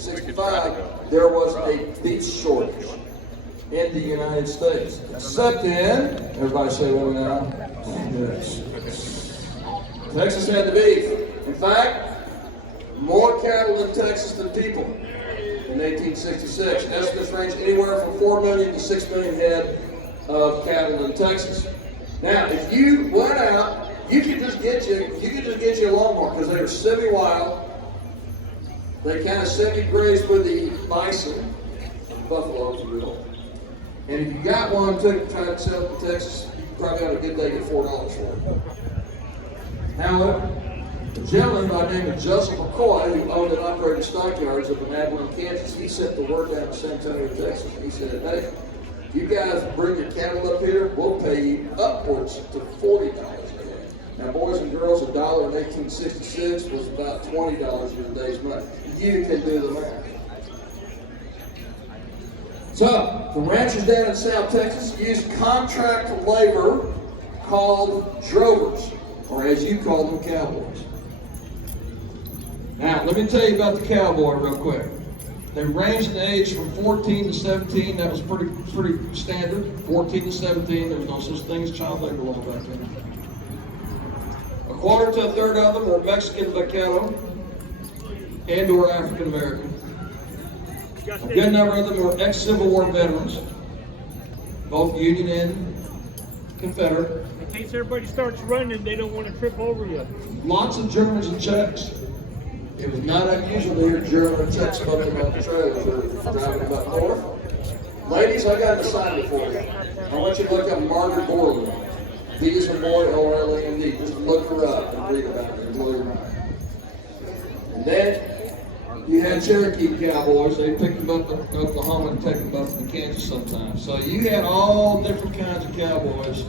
1865, there was a beef shortage in the United States. Except in, everybody say what now? Texas had the beef. In fact, more cattle in Texas than people in 1866. Estimates range anywhere from 4 million to 6 million head of cattle in Texas. Now, if you went out, you could just get you a lawnmower because they were semi-wild. They kind of semi-grazed with the bison, buffalo, if you will. And if you got one, tried to sell it to Texas, you probably had a good day, get $4 for it. However, a gentleman by the name of Joseph McCoy, who owned and operated stockyards up in Abilene, Kansas, he sent the word down to San Antonio, Texas. He said, hey, if you guys bring your cattle up here, we'll pay you upwards to $40 a head. Now, boys and girls, $1 in 1866 was about $20 in today's money. You can do the math. So, the ranchers down in South Texas used contract labor called drovers, or as you call them, cowboys. Now, let me tell you about the cowboy real quick. They ranged in age from 14 to 17. That was pretty standard. 14 to 17. There was no such thing as child labor law back then. A quarter to a third of them were Mexican vaquero and or African American. A good number of them were ex-Civil War veterans, both Union and Confederate. In case everybody starts running, they don't want to trip over you. Lots of Germans and Czechs. It was not unusual to hear German and Czech smoking about the trailers or driving about north. Ladies, I got an assignment for you. I want you to look up Margaret Borland. B is a boy, O-R-L-A-N-D. Just look her up and read about her and blow your mind. And then you had Cherokee cowboys. They picked them up in Oklahoma and take them up in Kansas sometimes. So you had all different kinds of cowboys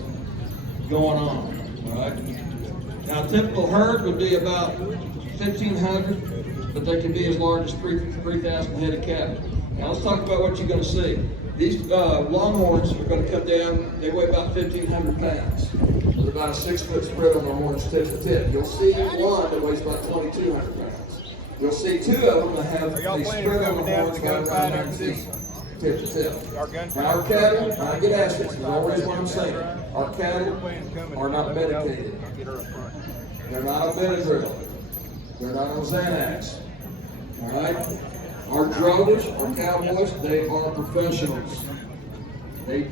going on. All right. Now, a typical herd would be about 1,500, but they can be as large as 3,000 head of cattle. Now let's talk about what you're going to see. These longhorns are going to come down. They weigh about 1,500 pounds. There's about a 6-foot spread on the horns tip to tip. You'll see one that weighs about 2,200 pounds. You'll see two of them that have a spread on the horns about 100 feet, tip to tip. Now our cattle, I get asked this, is always what I'm saying. Our cattle are not medicated. They're not on Benadryl. They're not on Xanax. All right? Our drovers, our cowboys, they are professionals. They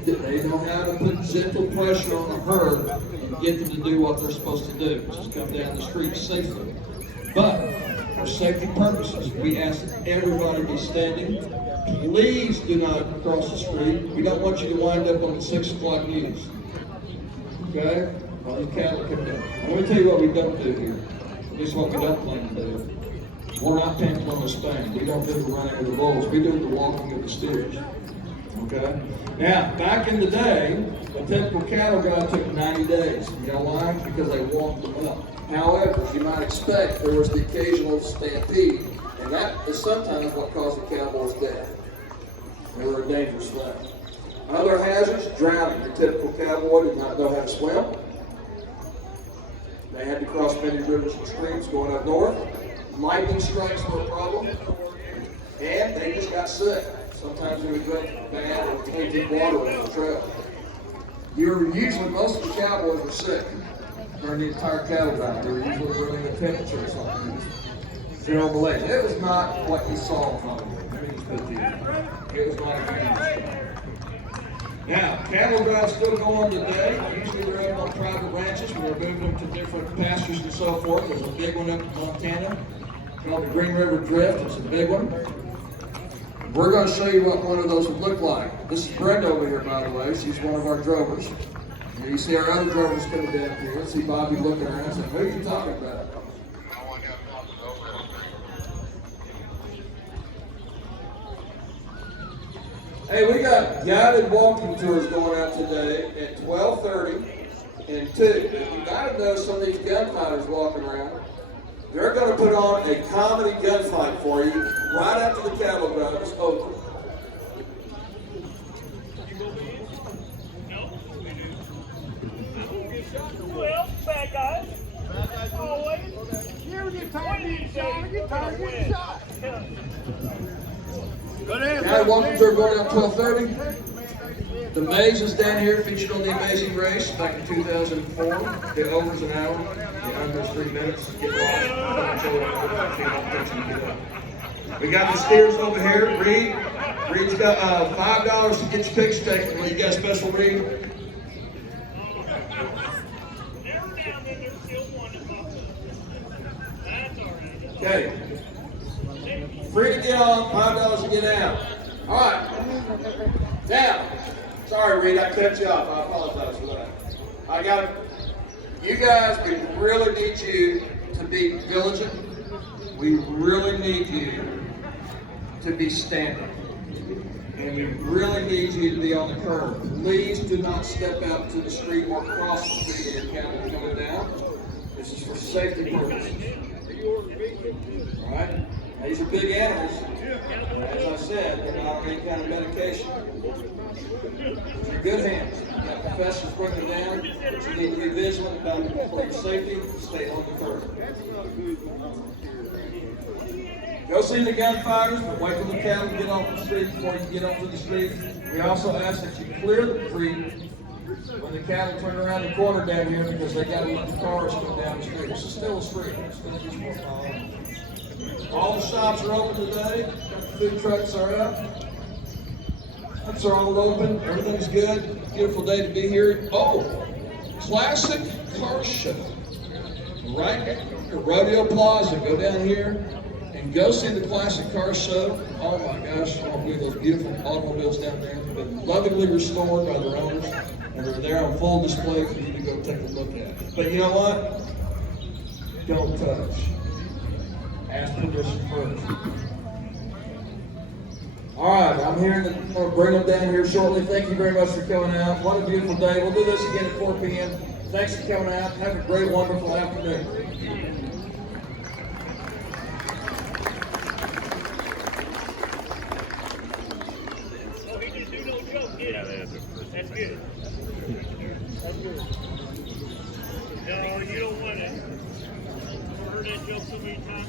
know how to put gentle pressure on the herd and get them to do what they're supposed to do, which is come down the street safely. But for safety purposes, we ask that everybody be standing. Please do not cross the street. We don't want you to wind up on the 6 o'clock news. Okay? While the cattle come down. Let me tell you what we don't do here. This is what we don't plan to do. We're not Pamplona, Spain. We don't do the running of the bulls. We do the walking of the steers. Okay? Now, back in the day, a typical cattle guy took 90 days. You know why? Because they walked them up. However, as you might expect, there was the occasional stampede, and that is sometimes what caused the cowboy's death. They were a dangerous thing. Other hazards, drowning. The typical cowboy did not know how to swim. They had to cross many rivers and streams going up north. Lightning strikes were a problem. And they just got sick. Sometimes they would drink bad or tainted water on the trail. Usually most of the cowboys were sick during the entire cattle drive. They were usually running a temperature or something. General malaise. It was not what you saw from it was not a dangerous. Now, cattle drives still go on today. Usually they're up on private ranches when they're moving them to different pastures and so forth. There's a big one up in Montana called the Green River Drift. It's a big one. We're going to show you what one of those would look like. This is Brenda over here, by the way. She's one of our drovers. And you see our other drovers coming down here. See Bobby looking around and saying, who are you talking about? Hey, we got guided walking tours going out today at 12:30 and 2. If you got to know some of these gunfighters walking around, they're going to put on a comedy gunfight for you right after the cattle drive is over. Well, bad guys. Always. You ever get tired of getting shot? I get tired of getting shot. Now, welcome to our going out 12:30. The Maze is down here, featured on the Amazing Race back in 2004. The overs an hour, the unders 3 minutes. Get lost. We got the steers over here. Reed's got $5 to get your picture taken. You got a special, Reed? Okay. Free to get on, $5 to get out. All right. Now, sorry, Reed, I cut you off. I apologize for that. You guys, we really need you to be vigilant. We really need you to be standing. And we really need you to be on the curb. Please do not step out to the street or cross the street when your cattle are coming down. This is for safety purposes. All right? Now, these are big animals. As I said, they're not on any kind of medication. These are good hands. You got professionals bringing them down, but you need to be vigilant about your safety. Stay on the curb. Go see the gunfighters, but wait till the cattle get off the street before you get onto the street. We also ask that you clear the creek when the cattle turn around the corner down here because they got to let the cars come down the street. This is still a street. All the shops are open today. Food trucks are up. Shops are all open. Everything's good. Beautiful day to be here. Oh, classic car show. Right at Rodeo Plaza. Go down here and go see the classic car show. Oh my gosh, those beautiful automobiles down there have been lovingly restored by their owners, and they're there on full display for you to go take a look at. But you know what? Don't touch. Ask permission first. All right, I'm here to bring them down here shortly. Thank you very much for coming out. What a beautiful day. We'll do this again at 4 p.m. Thanks for coming out. Have a great, wonderful afternoon. Yeah, that's good. That's good. No, you don't want it. I've heard that joke so many times.